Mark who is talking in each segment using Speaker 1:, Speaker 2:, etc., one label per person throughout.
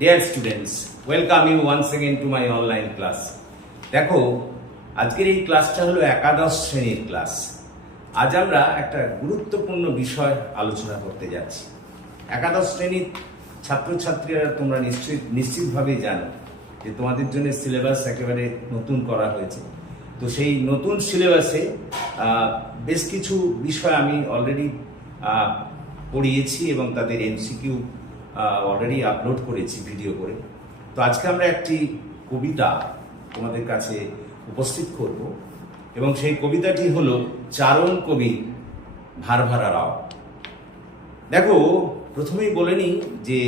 Speaker 1: Dear students welcome you once again to my online class দেখো, আজকের এই ক্লাসটা হলো একাদশ শ্রেণির ক্লাস আজ আমরা একটা গুরুত্বপূর্ণ বিষয় আলোচনা করতে যাচ্ছি। একাদশ শ্রেণির ছাত্রছাত্রীরা তোমরা নিশ্চিত নিশ্চিতভাবেই জানো যে তোমাদের জন্য সিলেবাস একেবারে নতুন করা হয়েছে। তো সেই নতুন সিলেবাসে বেশ কিছু বিষয় আমি অলরেডি পড়িয়েছি এবং তাদের এমসিকিউ অলরেডি আপলোড করেছি ভিডিও করে। তো আজকে আমরা একটি কবিতা তোমাদের কাছে উপস্থিত করব এবং সেই কবিতাটি হলো চারণ কবি ভারভারা রাও। দেখো, প্রথমেই বলে নিই যে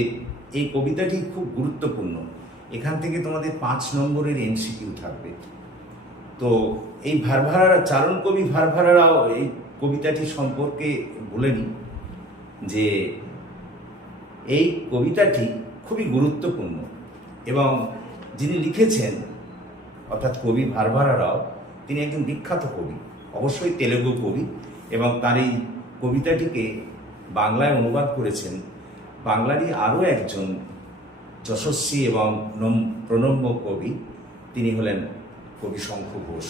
Speaker 1: এই কবিতাটি খুব গুরুত্বপূর্ণ। এখান থেকে তোমাদের পাঁচ নম্বরের এমসিকিউ থাকবে। তো এই ভারভারা, চারণ কবি ভারভারা রাও এই কবিতাটি সম্পর্কে বলে নিই যে এই কবিতাটি খুবই গুরুত্বপূর্ণ এবং যিনি লিখেছেন, অর্থাৎ কবি ভারভারা রাও, তিনি একজন বিখ্যাত কবি, অবশ্যই তেলেগু কবি এবং তার এই কবিতাটিকে বাংলায় অনুবাদ করেছেন। বাংলারই আরও একজন যশস্বী এবং প্রণম্য কবি, তিনি হলেন কবি শঙ্খ ঘোষ।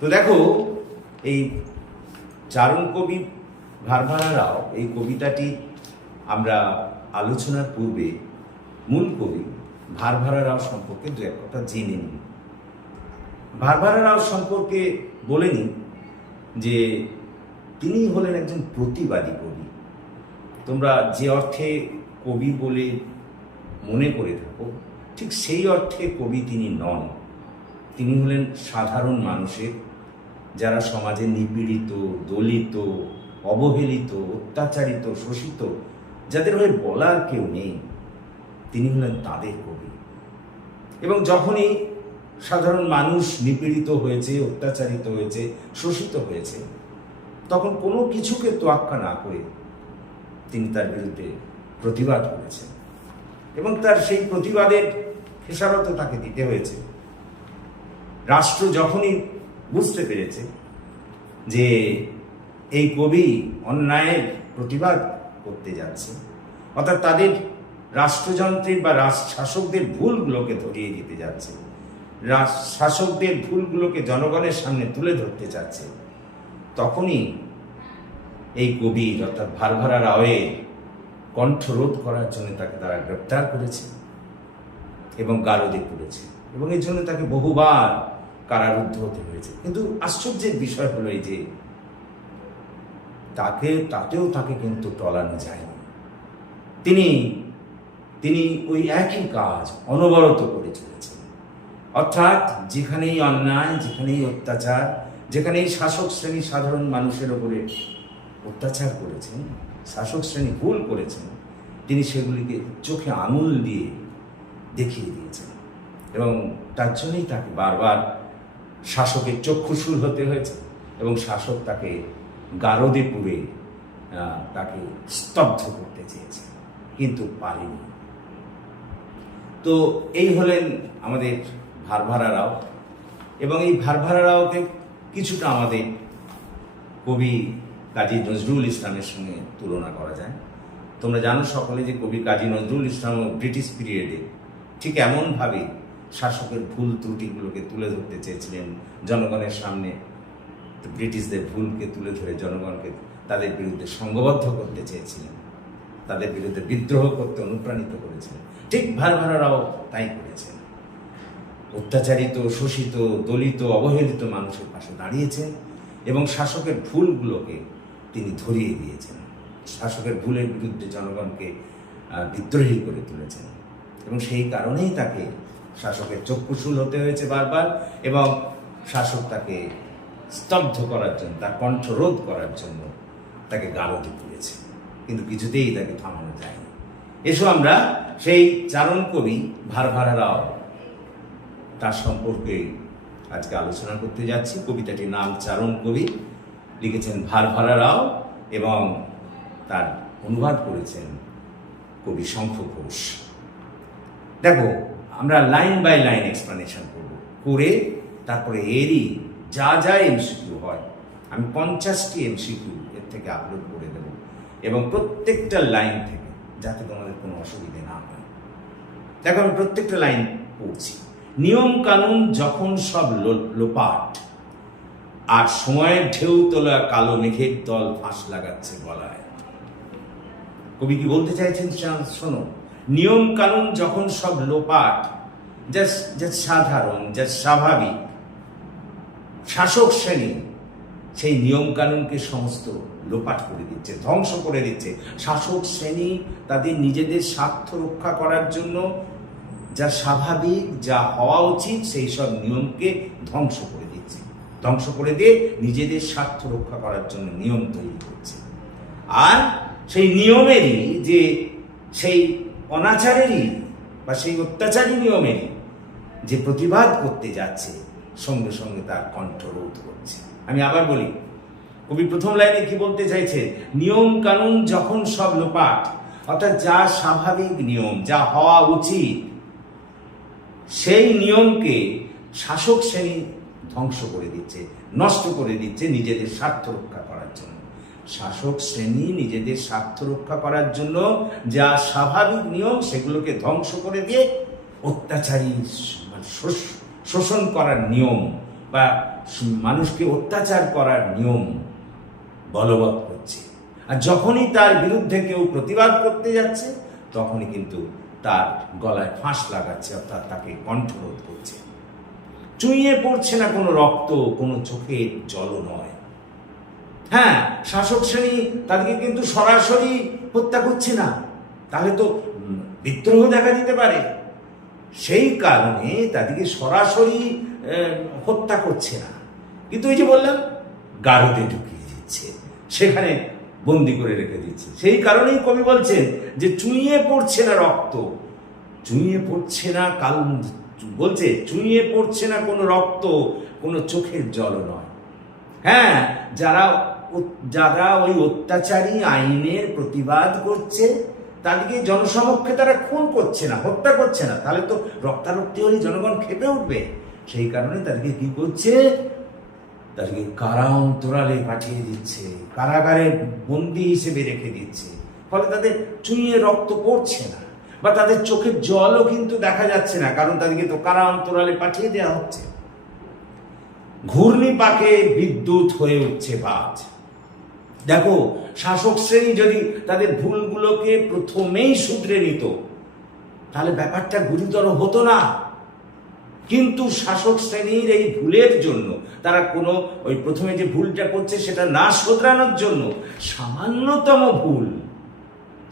Speaker 1: তো দেখো, এই চারণ কবি ভারভারা রাও এই কবিতাটি আমরা আলোচনার পূর্বে মূল কবি ভারভারা রাও সম্পর্কে দু এক কথা জেনে নিই। ভারভারা রাও সম্পর্কে বলে নিই যে তিনি হলেন একজন প্রতিবাদী কবি। তোমরা যে অর্থে কবি বলে মনে করে থাকো, ঠিক সেই অর্থে কবি তিনি নন। তিনি হলেন সাধারণ মানুষের, যারা সমাজে নিপীড়িত, দলিত, অবহেলিত, অত্যাচারিত, শোষিত যাদের হয়ে বলার কেউ নেই, তিনি হলেন তাদের কবি। এবং যখনই সাধারণ মানুষ নিপীড়িত হয়েছে, অত্যাচারিত হয়েছে, শোষিত হয়েছে, তখন কোনো কিছুকে তোয়াক্কা না করে তিনি তার বিরুদ্ধে প্রতিবাদ করেছেন। এবং তার সেই প্রতিবাদের খেসারত তাকে দিতে হয়েছে। রাষ্ট্র যখনই বুঝতে পেরেছে যে এই কবি অন্যায়ের প্রতিবাদ করতে যাচ্ছে। অর্থাৎ তাদের রাষ্ট্রযন্ত্রের বা শাসকদের ভুলগুলোকে ধরিয়ে দিতে যাচ্ছে। শাসকদের ভুলগুলোকে জনগণের সামনে তুলে ধরতে চাচ্ছে। তখনই এই কবি অর্থাৎ ভারভারা রাওয়ের কণ্ঠরোধ করার জন্য তাকে তারা গ্রেপ্তার করেছে এবং গারদে তুলেছে এবং এই জন্য তাকে বহুবার কারারুদ্ধ হতে হয়েছে। কিন্তু আশ্চর্যের বিষয় হলো এই যে তাকে, তাতেও তাকে কিন্তু টলানো যায়নি। তিনি তিনি ওই একই কাজ অনবরত করে চলেছেন। অর্থাৎ যেখানেই অন্যায়, যেখানেই অত্যাচার, যেখানেই শাসক শ্রেণি সাধারণ মানুষের ওপরে অত্যাচার করেছেন, শাসক শ্রেণি ভুল করেছেন, তিনি সেগুলিকে চোখে আঙুল দিয়ে দেখিয়ে দিয়েছেন। এবং তার জন্যই তাকে বারবার শাসকের চক্ষুশূল হতে হয়েছে এবং শাসক তাকে গারদে পুড়ে তাকে স্তব্ধ করতে চেয়েছে, কিন্তু পারেনি। তো এই হলেন আমাদের ভারভারা রাও এবং এই ভারভারা রাওকে কিছুটা আমাদের কবি কাজী নজরুল ইসলামের সঙ্গে তুলনা করা যায়। তোমরা জানো সকলে যে কবি কাজী নজরুল ইসলাম ব্রিটিশ পিরিয়ডে ঠিক এমনভাবে শাসকের ভুল ত্রুটিগুলোকে তুলে ধরতে চেয়েছিলেন জনগণের সামনে ব্রিটিশদের ভুলকে তুলে ধরে জনগণকে তাদের বিরুদ্ধে সংঘবদ্ধ করতে চেয়েছিলেন। তাদের বিরুদ্ধে বিদ্রোহ করতে অনুপ্রাণিত করেছিলেন। ঠিক ভারভারারাও তাই করেছেন। অত্যাচারিত, শোষিত, দলিত, অবহেলিত মানুষের পাশে দাঁড়িয়েছেন এবং শাসকের ভুলগুলোকে তিনি ধরিয়ে দিয়েছেন। শাসকের ভুলের বিরুদ্ধে জনগণকে বিদ্রোহী করে তুলেছেন এবং সেই কারণেই তাকে শাসকের চক্ষুশূল হতে হয়েছে বারবার এবং শাসক তাকে স্তব্ধ করার জন্য, তার কণ্ঠরোধ করার জন্য তাকে গারদে তুলেছে কিন্তু কিছুতেই তাকে থামানো যায়নি। এসো আমরা সেই চারণ কবি ভারভারা রাও, তার সম্পর্কে আজকে আলোচনা করতে যাচ্ছি। কবিতাটির নাম চারণ কবি। লিখেছেন ভারভারা রাও এবং তার অনুবাদ করেছেন কবি শঙ্খ ঘোষ। দেখো, আমরা লাইন বাই লাইন এক্সপ্লানেশন করব। করে তারপরে এরই যা যা এমসিকিউ হয়, আমি পঞ্চাশটি এমসিকিউ এর থেকে আপলোড করে দেব। এবং প্রত্যেকটা লাইন থেকে, যাতে তোমাদের কোনো অসুবিধে না হয়। দেখো, আমি প্রত্যেকটা লাইন পড়ছি। নিয়ম কানুন যখন সব লোপাট, আর সময়ের ঢেউ তোলা কালো মেঘের দল ফাঁস লাগাচ্ছে গলায়। কবি কি বলতে চাইছেন শোনো, নিয়ম কানুন যখন সব লোপাট যা যা সাধারণ যা স্বাভাবিক শাসক শ্রেণি সেই নিয়ম কানুনকে সমস্ত লোপাট করে দিচ্ছে, ধ্বংস করে দিচ্ছে। শাসক শ্রেণি তাদের নিজেদের স্বার্থ রক্ষা করার জন্য যা স্বাভাবিক, যা হওয়া উচিত, সেই সব নিয়মকে ধ্বংস করে দিচ্ছে। ধ্বংস করে দিয়ে নিজেদের স্বার্থ রক্ষা করার জন্য নিয়ম তৈরি করছে। আর সেই নিয়মেরই যে সেই অনাচারেরই বা সেই অত্যাচারী নিয়মেরই যে প্রতিবাদ করতে যাচ্ছে সঙ্গে সঙ্গে তার কণ্ঠ রোধ করছে। আমি আবার বলি, কবি প্রথম লাইনে কি বলতে চাইছে? নিয়ম কানুন যখন সব লোপাট, অর্থাৎ যা স্বাভাবিক নিয়ম, যা হওয়া উচিত, সেই নিয়মকে শাসক শ্রেণি ধ্বংস করে দিচ্ছে, নষ্ট করে দিচ্ছে নিজেদের স্বার্থ রক্ষা করার জন্য। শাসক শ্রেণি নিজেদের স্বার্থ রক্ষা করার জন্য যা স্বাভাবিক নিয়ম, সেগুলোকে ধ্বংস করে দিয়ে অত্যাচারী মানে শোষ- শোষণ করার নিয়ম বা মানুষকে অত্যাচার করার নিয়ম বলবৎ করছে। আর যখনই তার বিরুদ্ধে কেউ প্রতিবাদ করতে যাচ্ছে, তখনই কিন্তু তার গলায় ফাঁস লাগাচ্ছে, অর্থাৎ তাকে কণ্ঠরোধ করছে। চুইয়ে পড়ছে না কোনো রক্ত, কোনো চোখের জল নয়। হ্যাঁ শাসক শ্রেণি তাদেরকে কিন্তু সরাসরি হত্যা করছে না। তাহলে তো বিদ্রোহ দেখা দিতে পারে। সেই কারণে তাদেরকে সরাসরি হত্যা করছে না। কিন্তু ওই যে বললাম গারদে ঢুকিয়ে দিচ্ছে, সেখানে বন্দি করে রেখে দিচ্ছে। সেই কারণেই কবি বলছেন যে, চুইয়ে পড়ছে না রক্ত, চুইয়ে পড়ছে না কাল, বলছে, চুইয়ে পড়ছে না কোনো রক্ত, কোনো চোখের জল নয়। হ্যাঁ যারা যারা ওই অত্যাচারী আইনের প্রতিবাদ করছে তাদেরকে জনসমক্ষে তারা খুন করছে না, হত্যা করছে না। তাহলে তো রক্তারক্তি হলে জনগণ খেপে উঠবে। সেই কারণে তাদেরকে কি করছে? তাদেরকে কারা অন্তরালে পাঠিয়ে দিচ্ছে, কারাগারে বন্দি হিসেবে রেখে দিচ্ছে। ফলে তাদের চুইয়ে রক্ত পড়ছে না, বা তাদের চোখের জলও কিন্তু দেখা যাচ্ছে না, কারণ তাদেরকে তো কারা অন্তরালে পাঠিয়ে দেওয়া হচ্ছে। ঘূর্ণি পাকে বিদ্যুৎ হয়ে উঠছে বাজ দেখো, শাসক শ্রেণি যদি তাদের ভুলগুলোকে প্রথমেই শুধরে নিত, তাহলে ব্যাপারটা গুরুতর হতো না। কিন্তু শাসক শ্রেণির এই ভুলের জন্য, তারা কোনো, ওই প্রথমে যে ভুলটা করছে সেটা না শোধরানোর জন্য সামান্যতম ভুল,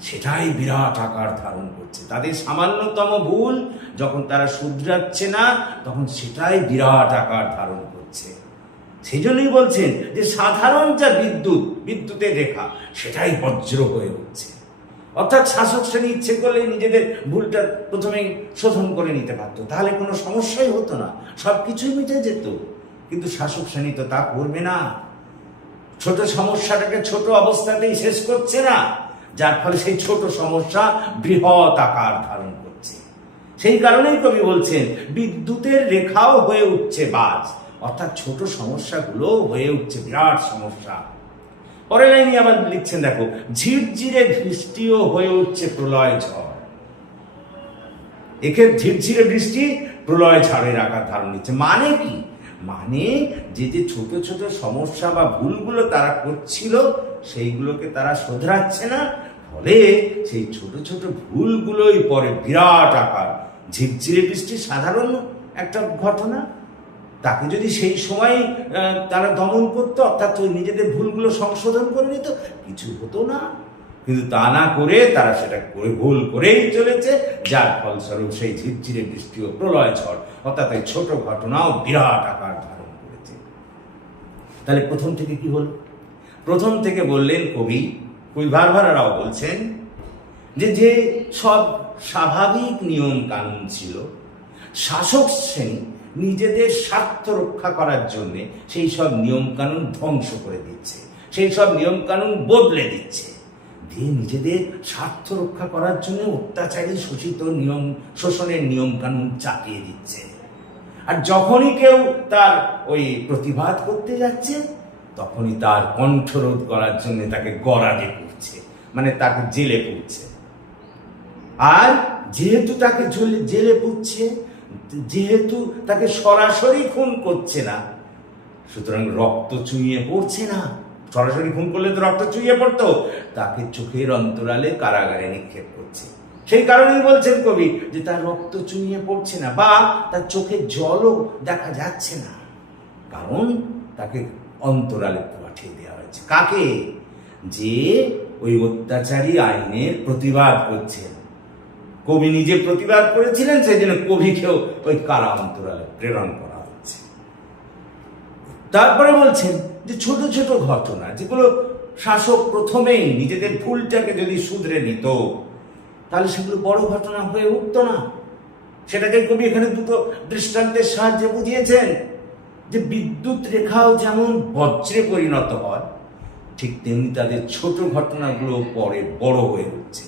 Speaker 1: সেটাই বিরাট আকার ধারণ করছে। তাদের সামান্যতম ভুল যখন তারা শুধরাচ্ছে না, তখন সেটাই বিরাট আকার ধারণ করছে। সেই জন্যই বলছেন যে সাধারণ যা বিদ্যুৎ, বিদ্যুতের রেখা, সেটাই বজ্র হয়ে উঠছে। অর্থাৎ শাসক শ্রেণি ইচ্ছে করলে নিজেদের ভুলটা প্রথমেই শোধন করে নিতে পারতো। তাহলে কোনো সমস্যাই হতো না। সব কিছুই মিটে যেত। কিন্তু শাসক শ্রেণি তো তা করবে না। ছোট সমস্যাটাকে ছোট অবস্থাতেই শেষ করছে না। যার ফলে সেই ছোট সমস্যা বৃহৎ আকার ধারণ করছে। সেই কারণেই কবি বলছেন, বিদ্যুতের রেখাও হয়ে উঠছে বাজ। অর্থাৎ ছোট সমস্যাগুলো হয়ে উঠছে, বিরাট সমস্যা। পরের লাইনে আবার লিখছেন, দেখো, ঝিরঝিরে বৃষ্টিও হয়ে উঠছে, প্রলয় ঝড়। একে ঝিরঝিরে বৃষ্টি, প্রলয় ঝড়ের আকার ধারণ নিচ্ছে মানে কি? মানে যে যে ছোট ছোট সমস্যা বা ভুলগুলো তারা করছিল, সেইগুলোকে তারা শোধরাচ্ছে না। ফলে সেই ছোট ছোট ভুলগুলোই পরে বিরাট আকার। ঝিরঝিরে বৃষ্টি সাধারণ একটা ঘটনা। তাকে যদি সেই সময় তারা দমন করতো, অর্থাৎ ওই নিজেদের ভুলগুলো সংশোধন করে নিত, কিছু হতো না। কিন্তু তা না করে তারা সেটা করে ভুল করেই চলেছে, যার ফলস্বরূপ সেই ঝিরঝিরে বৃষ্টি ও প্রলয় ঝড়, অর্থাৎ এই ছোট ঘটনাও বিরাট আকার ধারণ করেছে। তাহলে প্রথম থেকে কি হলো? প্রথম থেকে বললেন কবি কবি ভারভারারাও বলছেন যে যে সব স্বাভাবিক নিয়ম কানুন ছিল, শাসক শ্রেণি নিজেদের স্বার্থ রক্ষা করার জন্য সেই সব নিয়ম কানুন ধ্বংস করে দিচ্ছে, সেই সব নিয়ম কানুন বদলে দিচ্ছে। দিয়ে নিজেদের স্বার্থ রক্ষা করার জন্য অত্যাচারী শোষিত নিয়ম, শোষণের নিয়ম কানুন চাপিয়ে দিচ্ছে। আর যখনই কেউ তার ওই প্রতিবাদ করতে যাচ্ছে, তখনই তার কণ্ঠরোধ করার জন্য তাকে গড়ালে পড়ছে মানে তাকে জেলে পড়ছে। আর যেহেতু তাকে জেলে- পুচ্ছে যেহেতু তাকে সরাসরি খুন করছে না, সুতরাং রক্ত চুইয়ে পড়ছে না। সরাসরি খুন করলে তো রক্ত চুইয়ে পড়তো। তাকে চোখের অন্তরালে কারাগারে নিক্ষেপ করছে। সেই কারণেই বলছেন কবি যে তার রক্ত চুইয়ে পড়ছে না বা তার চোখে জলও দেখা যাচ্ছে না। কারণ তাকে অন্তরালে পাঠিয়ে দেওয়া হয়েছে। কাকে? যে ওই অত্যাচারী আইনের প্রতিবাদ করছেন। কবি নিজে প্রতিবাদ করেছিলেন সেই জন্য কবিকেও ওই কারা অন্তরালে প্রেরণ করা হচ্ছে। তারপরে বলছেন যে ছোট ছোট ঘটনা, যেগুলো শাসক প্রথমেই নিজেদের ভুলটাকে যদি শুধরে নিত, তাহলে সেগুলো বড় ঘটনা হয়ে উঠতো না। সেটাকে কবি এখানে দুটো দৃষ্টান্তের সাহায্যে বুঝিয়েছেন যে বিদ্যুৎ রেখাও যেমন বজ্রে পরিণত হয়, ঠিক তেমনি তাদের ছোট ঘটনাগুলো পরে বড় হয়ে উঠছে।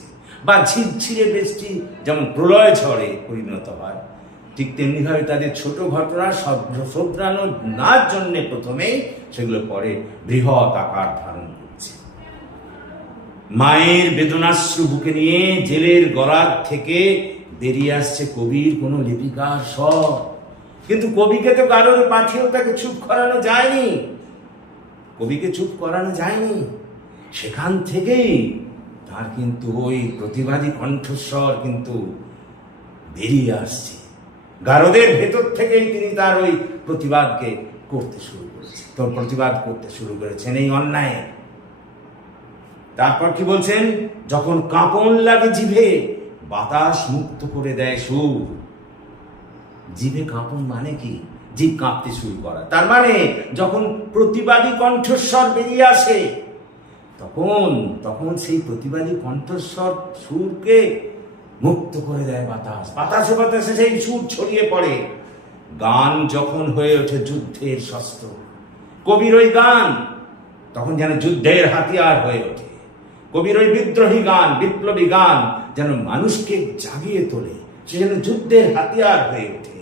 Speaker 1: বা ঝিরঝিরে বৃষ্টি যেমন প্রলয় ঝড়ে পরিণত হয়, ঠিক তেমনিভাবে তাদের ছোট ঘটনা শোধরানো না জন্য প্রথমেই সেগুলো পরে বৃহৎ আকার ধারণ করছে। মায়ের বেদনাশ্রু বুকে নিয়ে জেলের গরাদ থেকে বেরিয়ে আসছে কবির কোনো লিপিকার স্বর। কিন্তু কবিকে তো কারোর পাঠিয়েও তাকে চুপ করানো যায়নি। কবিকে চুপ করানো যায়নি। সেখান থেকেই তার কিন্তু ওই প্রতিবাদী কণ্ঠস্বর কিন্তু বেরিয়ে আসছে। গারদের ভেতর থেকেই তিনি তার ওই প্রতিবাদকে করতে শুরু করেছেন। তোর প্রতিবাদ করতে শুরু করেছেন এই অন্যায়। তারপর কি বলছেন? যখন কাঁপন লাগে জিভে, বাতাস মুক্ত করে দেয় সুর। জিভে কাঁপন মানে কি? জিভ কাঁপতে শুরু করা। তার মানে যখন প্রতিবাদী কণ্ঠস্বর বেরিয়ে আসে তখন তখন সেই প্রতিবাদী কণ্ঠস্বর সুরকে মুক্ত করে দেয় বাতাস। বাতাসে বাতাসে সেই সুর ছড়িয়ে পড়ে। গান যখন হয়ে ওঠে যুদ্ধের শস্ত্র। কবির ওই গান তখন যেন যুদ্ধের হাতিয়ার হয়ে ওঠে। কবির ওই বিদ্রোহী গান, বিপ্লবী গান যেন মানুষকে জাগিয়ে তোলে, সে যেন যুদ্ধের হাতিয়ার হয়ে ওঠে।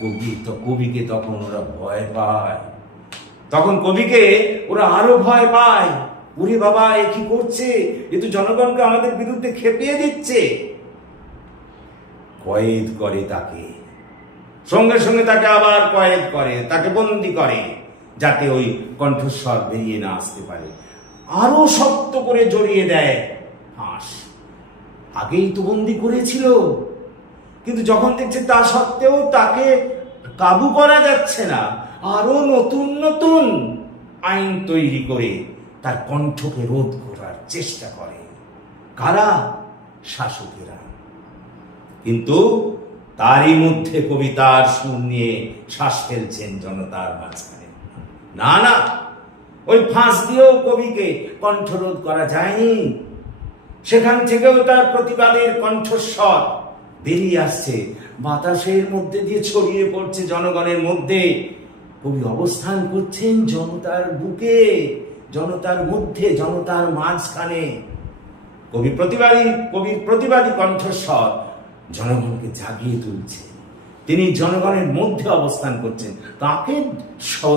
Speaker 1: কবি তো, কবিকে তখন ওরা ভয় পায়। তখন কবিকে ওরা আরও ভয় পায়। উরি বাবা, এ কি করছে? এ তো জনগণকে আমাদের বিরুদ্ধে খেপিয়ে দিচ্ছে। কয়েদ করে তাকে। সঙ্গে সঙ্গে তাকে আবার কয়েদ করে, তাকে বন্দি করে, যাতে ওই কণ্ঠস্বর বেরিয়ে না আসতে পারে। আরও শক্ত করে জড়িয়ে দেয় ফাঁস। আগেই তো বন্দি করেছিল। কিন্তু যখন দেখছে তা সত্ত্বেও তাকে কাবু করা যাচ্ছে না আরও নতুন নতুন আইন তৈরি করে তার কণ্ঠকে রোধ করার চেষ্টা করে। কারা? শাসকেরা। কিন্তু তারই মধ্যে কবিতার সুর নিয়ে শ্বাস ফেলছেন জনতার মাঝখানে। না না, ওই ফাঁস দিয়েও কবিকে কণ্ঠরোধ করা যায়নি। সেখান থেকেও তার প্রতিবাদের কণ্ঠস্বর বেরিয়ে আসছে। বাতাসের মধ্যে দিয়ে ছড়িয়ে পড়ছে জনগণের মধ্যে। কবি অবস্থান করছেন জনতার বুকে, জনতার মধ্যে, জনতার মাঝখানে। কবি প্রতিবাদী, কবির প্রতিবাদী কণ্ঠস্বর জনগণকে জাগিয়ে তুলছে। তিনি জনগণের মধ্যে অবস্থান করছেন। তাকে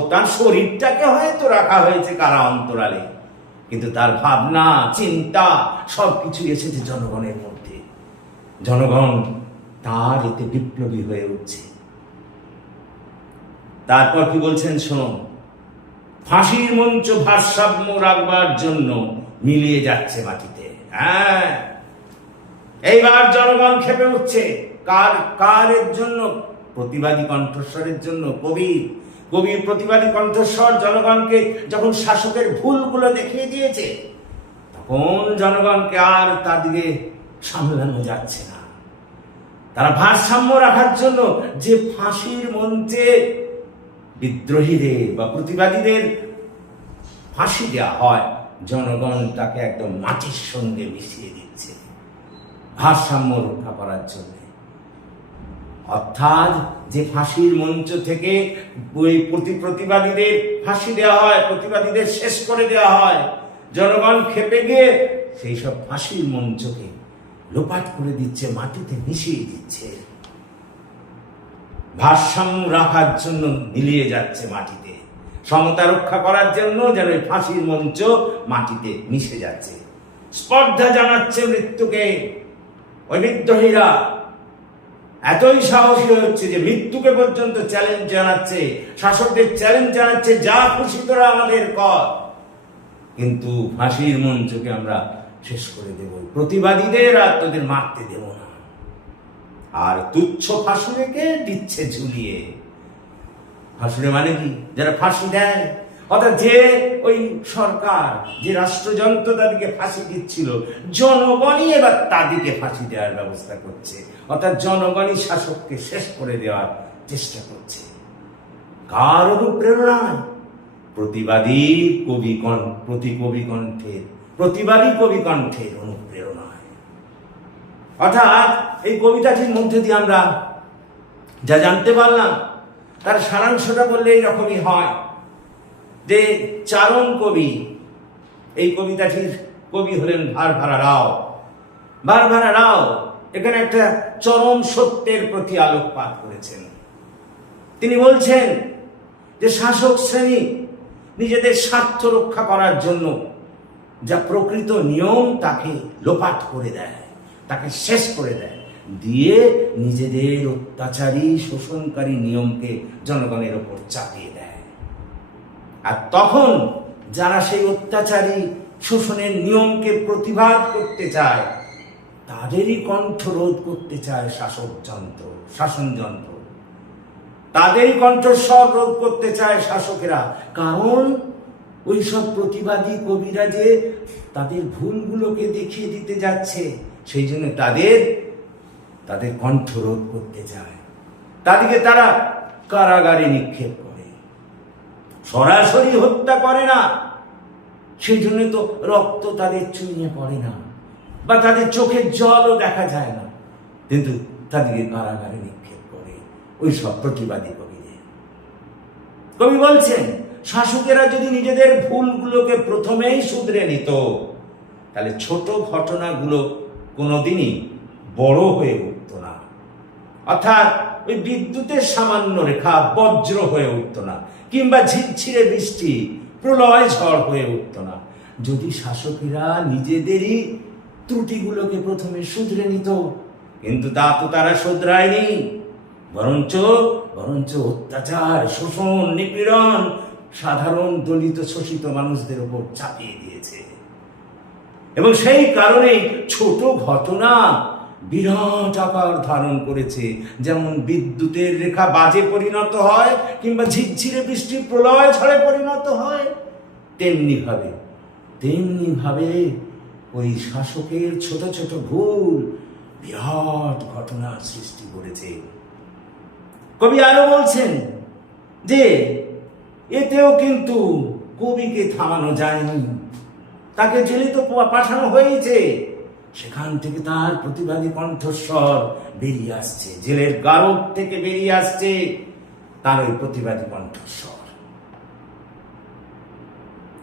Speaker 1: তার শরীরটাকে হয়তো রাখা হয়েছে কারা অন্তরালে। কিন্তু তার ভাবনা, চিন্তা সব সবকিছু এসেছে জনগণের মধ্যে। জনগণ তার এতে বিপ্লবী হয়ে উঠছে। তারপর কি বলছেন, শোনো, ফাঁসির মঞ্চ ভারসাম্য রাখবার জন্য মিলিয়ে যাচ্ছে মাটিতে। হ্যাঁ। এইবার জনগণ খেপে উঠছে। কার, কারের জন্য? প্রতিবাদী কণ্ঠস্বরের জন্য। কবির কবির প্রতিবাদী কণ্ঠস্বর জনগণকে যখন শাসকের ভুলগুলো দেখিয়ে দিয়েছে, তখন জনগণকে আর তাদিকে সামলানো যাচ্ছে না। তারা ভারসাম্য রাখার জন্য যে ফাঁসির মঞ্চে বিদ্রোহীদের বা প্রতিবাদীদের ফাঁসি দেওয়া হয়, জনগণ তাকে একদম মাটির সঙ্গে মিশিয়ে দিচ্ছে ভারসাম্য রক্ষা করার জন্য। অর্থাৎ যে ফাঁসির মঞ্চ থেকে ওই প্রতি প্রতিবাদীদের ফাঁসি দেওয়া হয়, প্রতিবাদীদের শেষ করে দেওয়া হয়, জনগণ খেপে গিয়ে সেই সব ফাঁসির মঞ্চকে লোপাট করে দিচ্ছে, মাটিতে মিশিয়ে দিচ্ছে। ভারসাম্য রাখার জন্য মিলিয়ে যাচ্ছে মাটিতে। সমতা রক্ষা করার জন্য যেন ওই ফাঁসির মঞ্চ মাটিতে মিশে যাচ্ছে। স্পর্ধা জানাচ্ছে মৃত্যুকে। ওই বিদ্রোহীরা এতই সাহসী হচ্ছে যে মৃত্যুকে পর্যন্ত চ্যালেঞ্জ জানাচ্ছে, শাসকদের চ্যালেঞ্জ জানাচ্ছে, যা খুশি তোরা আমাদের কর। কিন্তু ফাঁসির মঞ্চকে আমরা শেষ করে দেব। প্রতিবাদীদের আর তোদের মারতে দেব না। আর তুচ্ছ ফাঁসুরেকে দিচ্ছে ঝুলিয়ে। ফাঁসুরে মানে কি? যারা ফাঁসি দেয়, অর্থাৎ যে ওই সরকার, যে রাষ্ট্রযন্ত্র তাদেরকে ফাঁসি দিচ্ছিল, জনগণই এবার তাদেরকে ফাঁসি দেওয়ার ব্যবস্থা করছে। অর্থাৎ জনগণই শাসককে শেষ করে দেওয়ার চেষ্টা করছে। কার অনুপ্রেরণায় প্রতিবাদী কবি প্রতি কবি কণ্ঠের, প্রতিবাদী কবি কণ্ঠের অনুপ্রেরণায়। অর্থাৎ এই কবিতাটির মধ্যে দিয়ে আমরা যা জানতে পারলাম, তার সারাংশটা বললে এইরকমই হয় যে চারণ কবি, এই কবিতাটির কবি হলেন ভারভারা রাও। ভারভারা রাও এখানে একটা চরম সত্যের প্রতি আলোকপাত করেছেন। তিনি বলছেন যে শাসক শ্রেণি নিজেদের স্বার্থ রক্ষা করার জন্য যা প্রকৃত নিয়ম তাকে লোপাট করে দেয়, তাকে শেষ করে দেয়। দিয়ে নিজেদের অত্যাচারী শোষণকারী নিয়মকে জনগণের ওপর চাপিয়ে দেয়। আর তখন যারা সেই অত্যাচারী শোষণের নিয়মকে প্রতিবাদ করতে চায়, তাদেরই কণ্ঠ রোধ করতে চায় শাসক যন্ত্র, শাসন শাসনযন্ত্র তাদেরই কণ্ঠস্বর রোধ করতে চায় শাসকেরা, কারণ ওই সব প্রতিবাদী কবিরা যে তাদের ভুলগুলোকে দেখিয়ে দিতে যাচ্ছে, সেই জন্য তাদের তাদের কণ্ঠ রোধ করতে চায়। তাদেরকে তারা কারাগারে নিক্ষেপ করে। সরাসরি হত্যা করে না। সেই জন্য তো রক্ত তাদের চুইয়ে পড়ে না বা তাদের চোখের জলও দেখা যায় না। কিন্তু তাদেরকে কারাগারে নিক্ষেপ করে ওই সব প্রতিবাদী কবিদের। কবি বলছেন, শাসকেরা যদি নিজেদের ভুলগুলোকে প্রথমেই শুধরে নিত, তাহলে ছোট ঘটনাগুলো কোনোদিনই বড় হয়ে অর্থাৎ ওই বিদ্যুতের সামান্য রেখা বজ্র হয়ে উঠত না, কিংবা ঝিরঝিরে বৃষ্টি, প্রলয় ঝড় হয়ে উঠত না। যদি শাসকেরা নিজেদেরই ত্রুটিগুলোকে প্রথমে শুধরে নিত, কিন্তু তা তো তারা শুধরায়নি। বরঞ্চ বরঞ্চ অত্যাচার, শোষণ, নিপীড়ন সাধারণ দলিত শোষিত মানুষদের উপর চাপিয়ে দিয়েছে। এবং সেই কারণেই ছোট ঘটনা বিরাট আকার ধারণ করেছে। যেমন বিদ্যুতের রেখা বাজে পরিণত হয়, কিংবা ঝিরঝিরে বৃষ্টি প্রলয় ঝড়ে পরিণত হয়। তেমনি ভাবে তেমনি ভাবে ওই শাসকের ছোট ছোট ভুল বিরাট ঘটনার সৃষ্টি করেছে। কবি আরও বলছেন যে, এতেও কিন্তু কবিকে থামানো যায়নি। তাকে জেলে তো পাঠানো হয়েছে। সেখান থেকে তার প্রতিবাদী কণ্ঠস্বর বেরিয়ে আসছে। জেলের গারদ থেকে বেরিয়ে আসছে তার ওই প্রতিবাদী কণ্ঠস্বর।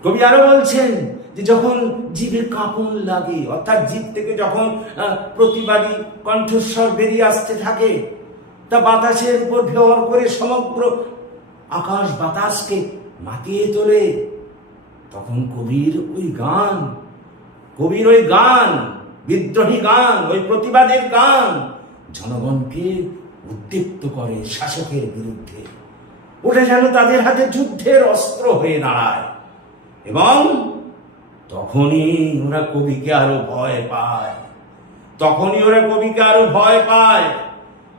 Speaker 1: কবি আরও বলছেন যে যখন জীবের কাঁপন লাগে, অর্থাৎ জীব থেকে যখন প্রতিবাদী কণ্ঠস্বর বেরিয়ে আসতে থাকে, তা বাতাসের উপর ভর করে সমগ্র আকাশ বাতাসকে মাতিয়ে তোলে। তখন কবির ওই গান, কবির ওই গান বিদ্রোহী গান, ওই প্রতিবাদের গান। জনগণকে উদ্দীপ্ত করে শাসকের বিরুদ্ধে। ওটা যেন তাদের হাতে যুদ্ধের অস্ত্র হয়ে দাঁড়ায়। এবং তখনই ওরা কবিকে আরও ভয় পায়। তখনই ওরা কবিকে আরও ভয় পায়।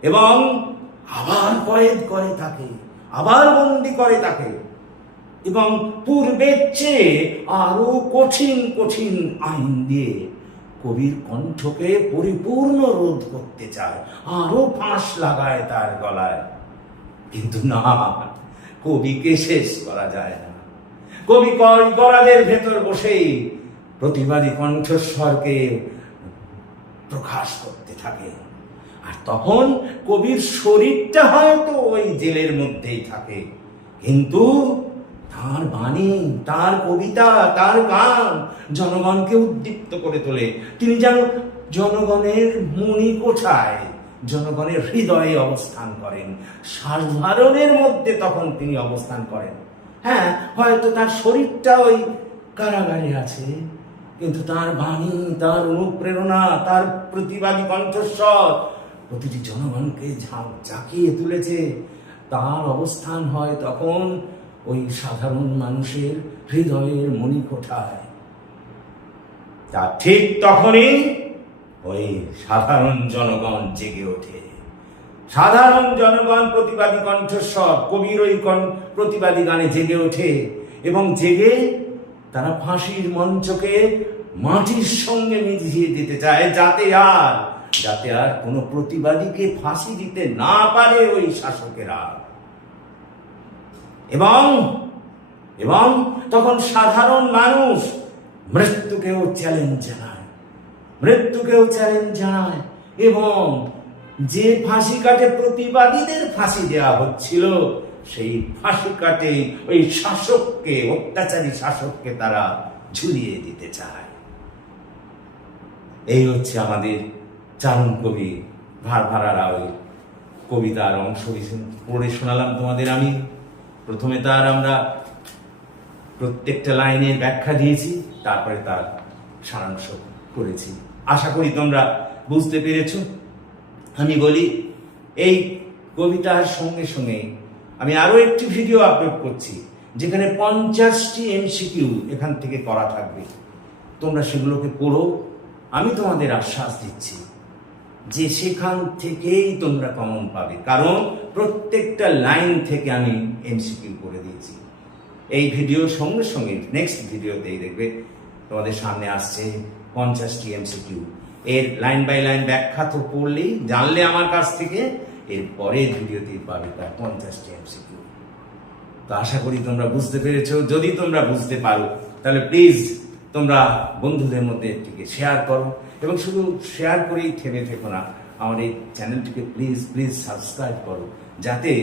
Speaker 1: এবং আবার কয়েদ করে তাকে, আবার বন্দি করে তাকে। এবং পূর্বের চেয়ে আরও কঠিন কঠিন আইন দিয়ে কবির কণ্ঠকে পরিপূর্ণ রোধ করতে চায়, আরও ফাঁস লাগায় তার গলায়। কিন্তু না, কবিকে শেষ করা যায় না। কবি গড়ালের ভেতর বসেই প্রতিবাদী কণ্ঠস্বরকে প্রকাশ করতে থাকে। আর তখন কবির শরীরটা হয়তো ওই জেলের মধ্যেই থাকে। কিন্তু তার বাণী, তার কবিতা, তার গান জনগণকে উদ্দীপ্ত করে তোলে। তিনি যেন জনগণের মনি কোঠায়, জনগণের হৃদয়ে অবস্থান করেন। সাধারণের মধ্যে তখন তিনি অবস্থান করেন। হ্যাঁ হয়তো তার শরীরটা ওই কারাগারে আছে, কিন্তু তার বাণী, তার অনুপ্রেরণা, তার প্রতিবাদী কণ্ঠস্বর প্রতিটি জনগণকে ঝাঁ- জাঁকিয়ে তুলেছে। তার অবস্থান হয় তখন ওই সাধারণ মানুষের হৃদয়ের মণিকোঠায়। তা ঠিক তখনই ওই সাধারণ জনগণ জেগে ওঠে। সাধারণ জনগণ প্রতিবাদী কণ্ঠস্বর, কবির ওই প্রতিবাদী গানে জেগে ওঠে এবং জেগে তারা ফাঁসির মঞ্চকে মাটির সঙ্গে মিশিয়ে দিতে চায় যাতে আর যাতে আর কোনো প্রতিবাদীকে ফাঁসি দিতে না পারে ওই শাসকেরা। এবং এবং তখন সাধারণ মানুষ মৃত্যুকেও চ্যালেঞ্জ জানায়। মৃত্যুকেও চ্যালেঞ্জ জানায় এবং যে ফাঁসি কাটে প্রতিবাদীদের ফাঁসি দেওয়া হচ্ছিল, সেই ফাঁসি কাটে ওই শাসককে, অত্যাচারী শাসককে তারা ঝুলিয়ে দিতে চায়। এই হচ্ছে আমাদের চারণ কবি ভার ভাড়া রাওয়ের কবিতার অংশ। পড়ে শোনালাম তোমাদের আমি। প্রথমে তার আমরা প্রত্যেকটা লাইনের ব্যাখ্যা দিয়েছি, তারপরে তার সারাংশ করেছি। আশা করি তোমরা বুঝতে পেরেছ। আমি বলি, এই কবিতার সঙ্গে সঙ্গে আমি আরও একটি ভিডিও আপলোড করছি, যেখানে পঞ্চাশটি এমসিকিউ এখান থেকে করা থাকবে। তোমরা সেগুলোকে পড়ো, আমি তোমাদের আশ্বাস দিচ্ছি। যে সেখান থেকেই তোমরা কমন পাবে। কারণ প্রত্যেকটা লাইন থেকে আমি এমসিকিউ করে দিয়েছি। এই ভিডিও সঙ্গে সঙ্গে নেক্সট ভিডিওতেই দেখবে তোমাদের সামনে আসছে পঞ্চাশটি এমসিকিউ এর লাইন বাই লাইন ব্যাখ্যা তো পড়লেই জানলে আমার কাছ থেকে, এর পরের ভিডিওতেই পাবে তার পঞ্চাশটি এমসিকিউ তো আশা করি তোমরা বুঝতে পেরেছ। যদি তোমরা বুঝতে পারো, তাহলে প্লিজ তোমরা বন্ধুদের মধ্যে এটিকে শেয়ার করো। এবং শুধু শেয়ার করেই থেমে থেকো না, আমার এই চ্যানেলটিকে প্লিজ প্লিজ সাবস্ক্রাইব করো, যাতে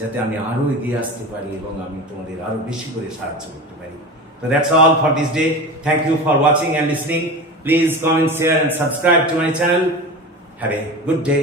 Speaker 1: যাতে আমি আরও এগিয়ে আসতে পারি এবং আমি তোমাদের আরও বেশি করে সাহায্য করতে পারি। তো that's all for this day thank you for watching and listening please comment share and subscribe to my channel have a good day